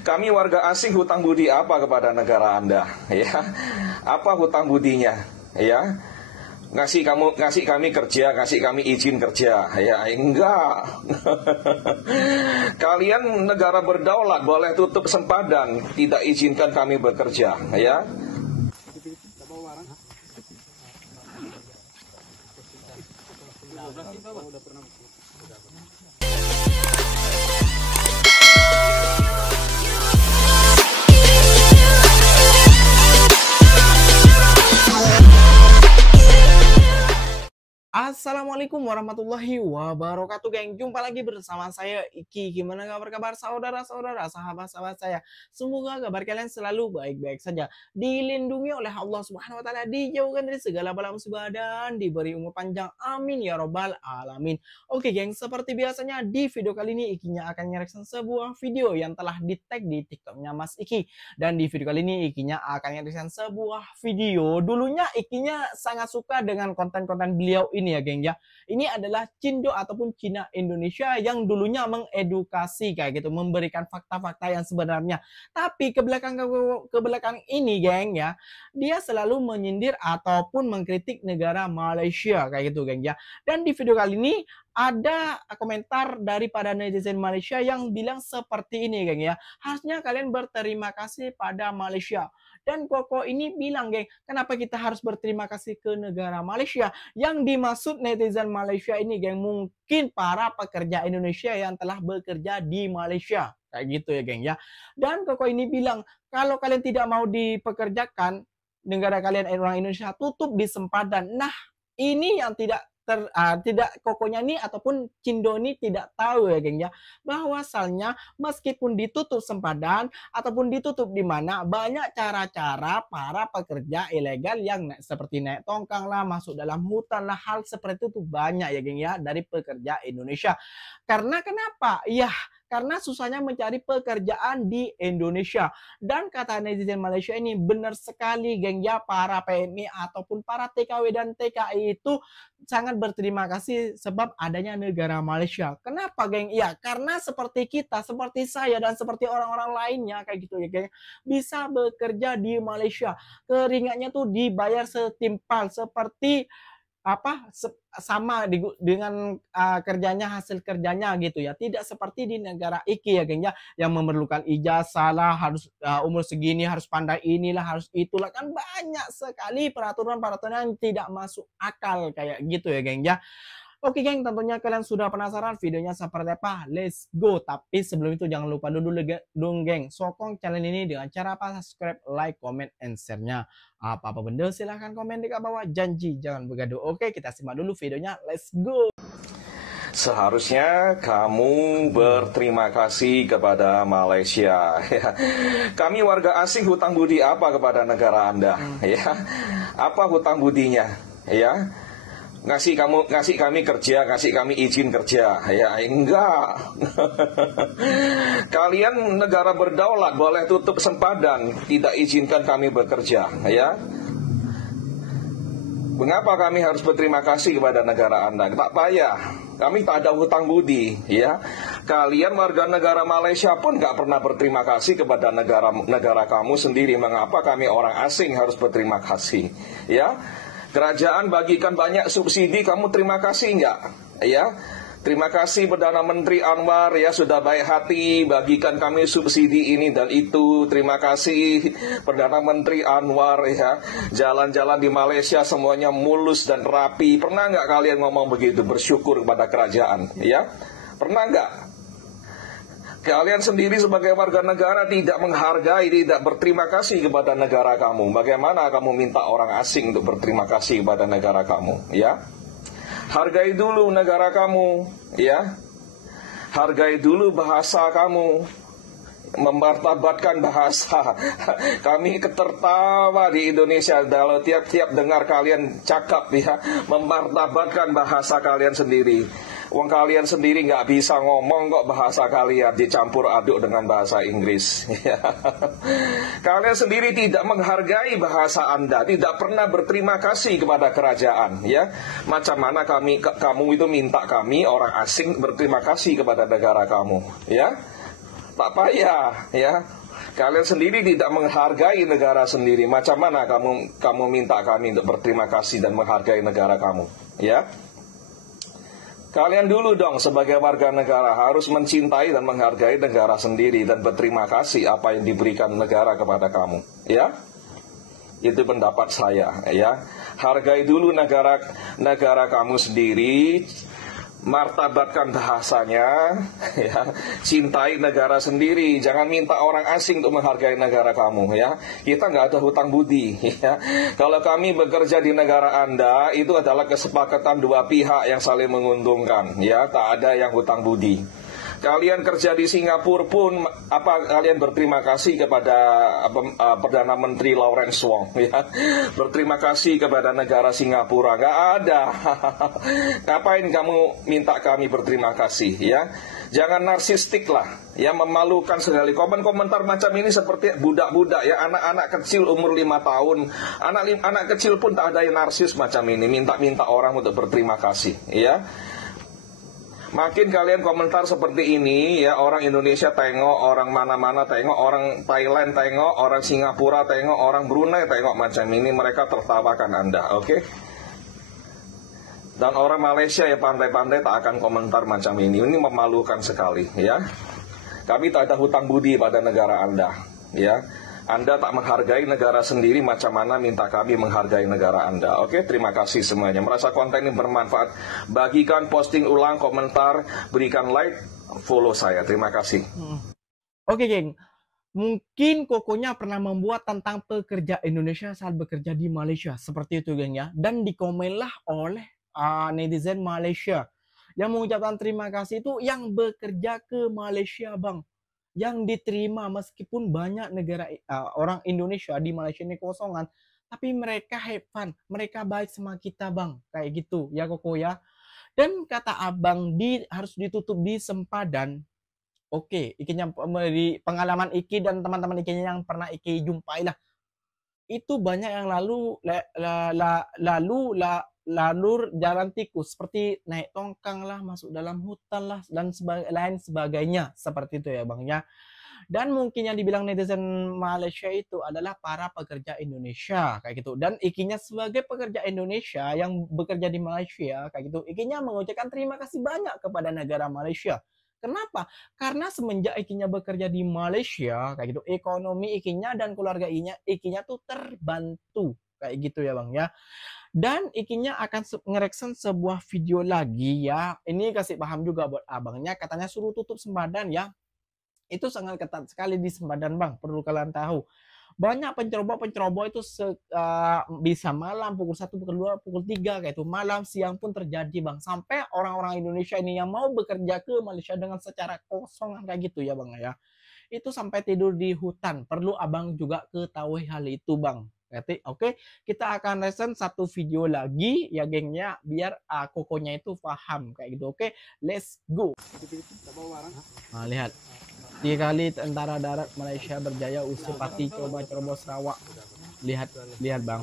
Kami warga asing hutang budi apa kepada negara Anda? Ya, apa hutang budinya? Ya, ngasih kami kerja, ngasih kami izin kerja. Ya, enggak. Kalian negara berdaulat, boleh tutup sempadan, tidak izinkan kami bekerja. Ya. Assalamualaikum warahmatullahi wabarakatuh, geng. Jumpa lagi bersama saya Iki. Gimana kabar saudara-saudara, sahabat-sahabat saya? Semoga kabar kalian selalu baik-baik saja, dilindungi oleh Allah Subhanahu wa taala, dijauhkan dari segala bala musibah dan diberi umur panjang. Amin ya robbal alamin. Oke, geng, seperti biasanya di video kali ini Ikinya akan nge-reaction sebuah video yang telah di-tag di TikToknya Mas Iki. Dan di video kali ini Ikinya akan nge-reaction sebuah video. Dulunya Ikinya sangat suka dengan konten-konten beliau ini ya, geng ya. Ini adalah Cindo ataupun Cina Indonesia yang dulunya mengedukasi kayak gitu, memberikan fakta-fakta yang sebenarnya. Tapi ke belakang ini, geng ya, dia selalu menyindir ataupun mengkritik negara Malaysia kayak gitu, geng ya. Dan di video kali ini ada komentar daripada netizen Malaysia yang bilang seperti ini, geng ya. Harusnya kalian berterima kasih pada Malaysia. Dan Koko ini bilang, geng, kenapa kita harus berterima kasih ke negara Malaysia? Yang dimaksud netizen Malaysia ini, geng, mungkin para pekerja Indonesia yang telah bekerja di Malaysia. Kayak gitu ya, geng ya. Dan Koko ini bilang, kalau kalian tidak mau dipekerjakan, negara kalian orang Indonesia tutup di sempadan. Nah, ini yang tidak Kokonya nih ataupun Cindo ini tidak tahu ya, geng ya, bahwasalnya meskipun ditutup sempadan ataupun ditutup di mana, banyak cara-cara para pekerja ilegal yang seperti naik tongkang lah, masuk dalam hutan lah, hal seperti itu tuh banyak ya, geng ya, dari pekerja Indonesia. Karena kenapa? Ya, karena susahnya mencari pekerjaan di Indonesia. Dan kata netizen Malaysia ini benar sekali, geng ya, para PMI ataupun para TKW dan TKI itu sangat berterima kasih sebab adanya negara Malaysia. Kenapa, geng? Ya, karena seperti kita, seperti saya dan seperti orang-orang lainnya kayak gitu ya, geng, bisa bekerja di Malaysia. Keringatnya tuh dibayar setimpal seperti sama dengan kerjanya, hasil kerjanya gitu ya. Tidak seperti di negara Iki ya, geng ya, yang memerlukan ijazah lah, harus umur segini harus pandai inilah, harus itulah, kan banyak sekali peraturan-peraturan yang tidak masuk akal kayak gitu ya, geng ya. Oke, geng, tentunya kalian sudah penasaran videonya seperti apa. Let's go. Tapi sebelum itu jangan lupa dong, geng, sokong channel ini dengan cara apa? Subscribe, like, comment, and share-nya. Apa-apa benda silahkan komen di bawah. Janji jangan bergaduh. Oke, kita simak dulu videonya. Let's go. Seharusnya kamu berterima kasih kepada Malaysia. Ya. Kami warga asing hutang budi apa kepada negara Anda? Ya, apa hutang budinya? Ya, ngasih kami kerja, ngasih kami izin kerja. Ya, enggak. Kalian negara berdaulat, boleh tutup sempadan, tidak izinkan kami bekerja. Ya, mengapa kami harus berterima kasih kepada negara Anda? Tak payah, kami tak ada hutang budi. Ya, kalian warga negara Malaysia pun nggak pernah berterima kasih kepada negara kamu sendiri. Mengapa kami orang asing harus berterima kasih? Ya, kerajaan bagikan banyak subsidi, kamu terima kasih enggak? Ya, terima kasih Perdana Menteri Anwar ya, sudah baik hati bagikan kami subsidi ini dan itu. Terima kasih Perdana Menteri Anwar ya, jalan-jalan di Malaysia semuanya mulus dan rapi. Pernah enggak kalian ngomong begitu, bersyukur kepada kerajaan? Ya, pernah enggak? Kalian sendiri sebagai warga negara tidak menghargai, tidak berterima kasih kepada negara kamu. Bagaimana kamu minta orang asing untuk berterima kasih kepada negara kamu? Ya, hargai dulu negara kamu. Ya, hargai dulu bahasa kamu. Memartabatkan bahasa. Kami ketertawa di Indonesia kalau tiap-tiap dengar kalian cakap ya, memartabatkan bahasa kalian sendiri. Wong kalian sendiri nggak bisa ngomong kok, bahasa kalian dicampur aduk dengan bahasa Inggris. Kalian sendiri tidak menghargai bahasa Anda, tidak pernah berterima kasih kepada kerajaan. Ya, macam mana kamu itu minta kami orang asing berterima kasih kepada negara kamu? Ya, tak payah ya. Kalian sendiri tidak menghargai negara sendiri. Macam mana kamu minta kami untuk berterima kasih dan menghargai negara kamu? Ya. Kalian dulu dong sebagai warga negara harus mencintai dan menghargai negara sendiri dan berterima kasih apa yang diberikan negara kepada kamu, ya. Itu pendapat saya, ya. Hargai dulu negara kamu sendiri, martabatkan bahasanya, ya. Cintai negara sendiri, jangan minta orang asing untuk menghargai negara kamu, ya. Kita nggak ada hutang budi, ya. Kalau kami bekerja di negara Anda, itu adalah kesepakatan dua pihak yang saling menguntungkan, ya. Tak ada yang hutang budi. Kalian kerja di Singapura pun, apa kalian berterima kasih kepada Perdana Menteri Lawrence Wong, ya? Berterima kasih kepada negara Singapura? Nggak ada. Ngapain kamu minta kami berterima kasih, ya? Jangan narsistik lah, ya, memalukan sekali. Komentar macam ini seperti budak-budak, ya, anak-anak kecil umur 5 tahun, anak kecil pun tak ada yang narsis macam ini, minta-minta orang untuk berterima kasih, ya. Makin kalian komentar seperti ini, ya, orang Indonesia tengok, orang mana-mana tengok, orang Thailand tengok, orang Singapura tengok, orang Brunei tengok macam ini, mereka tertawakan Anda, oke? Dan orang Malaysia ya pandai-pandai tak akan komentar macam ini memalukan sekali, ya. Kami tak ada hutang budi pada negara Anda, ya. Anda tak menghargai negara sendiri, macam mana minta kami menghargai negara Anda. Oke, terima kasih semuanya. Merasa konten ini bermanfaat, bagikan, posting ulang, komentar, berikan like, follow saya. Terima kasih. Oke, geng. Mungkin Kokonya pernah membuat tentang pekerja Indonesia saat bekerja di Malaysia. Seperti itu, geng, ya. Dan dikomenlah oleh netizen Malaysia yang mengucapkan terima kasih itu yang bekerja ke Malaysia, bang. Yang diterima meskipun banyak negara orang Indonesia di Malaysia ini kosongan, tapi mereka have fun, mereka baik sama kita, bang, kayak gitu ya Koko ya. Dan kata abang harus ditutup di sempadan. Oke, ikinya di pengalaman Iki dan teman-teman Ikinya yang pernah Iki jumpai lah, itu banyak yang lalur jalan tikus seperti naik tongkang lah, masuk dalam hutan lah, dan lain sebagainya seperti itu ya bang ya. Dan mungkin yang dibilang netizen Malaysia itu adalah para pekerja Indonesia kayak gitu. Dan Ikinya sebagai pekerja Indonesia yang bekerja di Malaysia kayak gitu, Ikinya mengucapkan terima kasih banyak kepada negara Malaysia. Kenapa? Karena semenjak Ikinya bekerja di Malaysia kayak gitu, ekonomi Ikinya dan keluarga Ikinya tuh terbantu kayak gitu ya bang ya. Dan Ikinya akan ngereksen sebuah video lagi ya. Ini kasih paham juga buat abangnya, katanya suruh tutup sempadan ya. Itu sangat ketat sekali di sempadan bang, perlu kalian tahu. Banyak penceroboh itu bisa malam pukul 1, pukul 2, pukul 3 kayak itu. Malam siang pun terjadi bang. Sampai orang-orang Indonesia ini yang mau bekerja ke Malaysia dengan secara kosong kayak gitu ya bang ya. Itu sampai tidur di hutan. Perlu abang juga ketahui hal itu bang. Oke, kita akan lesen satu video lagi ya gengnya, biar Kokonya itu paham kayak gitu. Oke, let's go. Nah, lihat 3 kali tentara darat Malaysia berjaya usir Pati coba cerobos Sarawak. Lihat bang.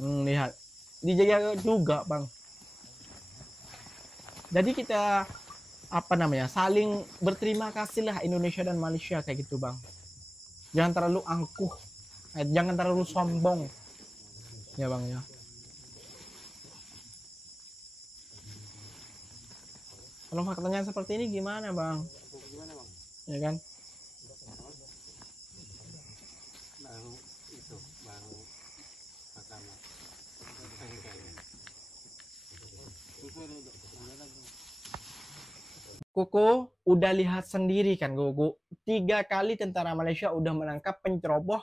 Lihat dijaga juga bang. Jadi kita saling berterima kasih lah Indonesia dan Malaysia kayak gitu bang. Jangan terlalu angkuh, jangan terlalu sombong ya bang ya. Kalau faktanya seperti ini gimana bang? Ya kan? Koko udah lihat sendiri kan Koko, 3 kali tentara Malaysia udah menangkap penceroboh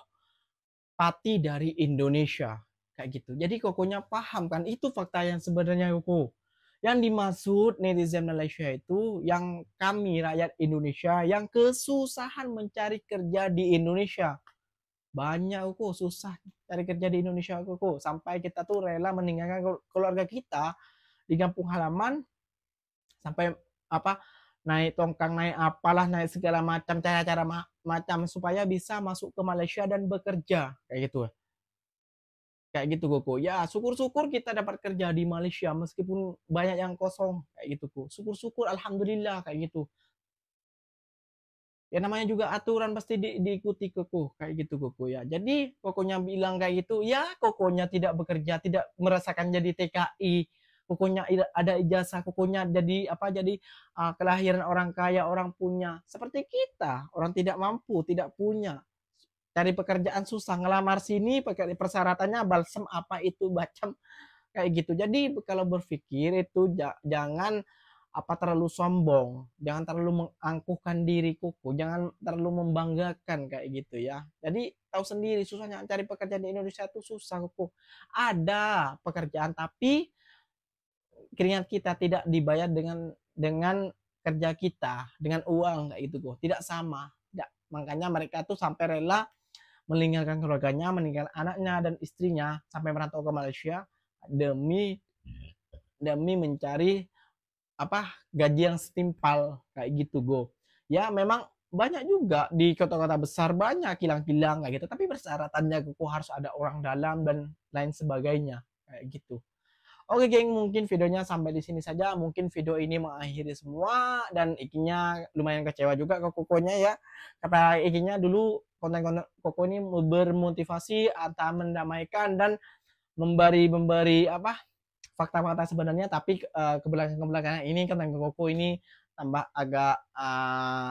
Pati dari Indonesia kayak gitu. Jadi Kokonya paham kan, itu fakta yang sebenarnya Koko. Yang dimaksud netizen Malaysia itu yang kami rakyat Indonesia yang kesusahan mencari kerja di Indonesia. Banyak Koko susah cari kerja di Indonesia Koko, sampai kita tuh rela meninggalkan keluarga kita di kampung halaman, sampai naik tongkang, naik apalah, naik segala macam cara-cara macam supaya bisa masuk ke Malaysia dan bekerja kayak gitu. kayak gitu koko. Ya syukur-syukur kita dapat kerja di Malaysia meskipun banyak yang kosong kayak gitu kok. Syukur-syukur alhamdulillah kayak gitu. Ya namanya juga aturan pasti diikuti koko kayak gitu koko ya. Jadi kokonya bilang kayak gitu, ya kokonya tidak bekerja, tidak merasakan jadi TKI. Kokonya ada ijazah, kokonya jadi apa? Jadi kelahiran orang kaya, orang punya. Seperti kita, orang tidak mampu, tidak punya. Cari pekerjaan susah, ngelamar sini persyaratannya balsem apa itu macam kayak gitu. Jadi kalau berpikir itu jangan apa terlalu sombong, jangan terlalu mengangkuhkan diri kuku, jangan terlalu membanggakan kayak gitu ya. Jadi tahu sendiri susahnya cari pekerjaan di Indonesia itu susah kuku. Ada pekerjaan tapi keringat kita tidak dibayar dengan kerja kita, dengan uang kayak gitu kok. Tidak sama. Tidak. Makanya mereka tuh sampai rela meninggalkan keluarganya, meninggalkan anaknya dan istrinya sampai merantau ke Malaysia demi demi mencari apa gaji yang setimpal kayak gitu go. Ya memang banyak juga di kota-kota besar banyak kilang-kilang kayak gitu, tapi persyaratannya kok harus ada orang dalam dan lain sebagainya kayak gitu. Oke geng, mungkin videonya sampai di sini saja. Mungkin video ini mengakhiri semua dan ikinya lumayan kecewa juga ke kokonya ya. Kata ikinya dulu konten-konten koko ini bermotivasi atau mendamaikan dan memberi apa fakta-fakta sebenarnya, tapi kebelakangan ini konten koko ini tambah agak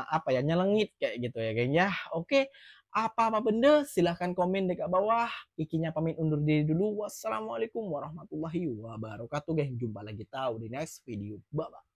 apa ya nyelengit kayak gitu ya geng ya. Oke, apa-apa benda silahkan komen dekat bawah. Ikinya pamit undur diri dulu. Wassalamualaikum warahmatullahi wabarakatuh geng. Jumpa lagi tahu di next video. Bye bye.